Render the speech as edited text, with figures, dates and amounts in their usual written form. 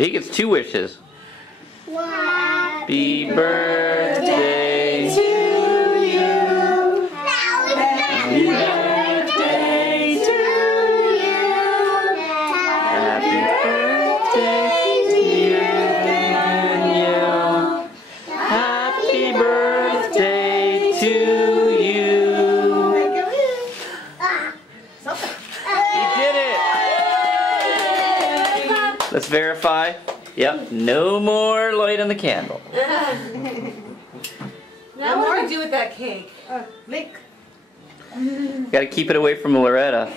But he gets 2 wishes. Happy birthday to you. Happy birthday to you. Happy birthday to you. Happy birthday to you. He did it. Let's verify. Yep, no more light on the candle. Now what do we do with that cake? Gotta keep it away from Loretta.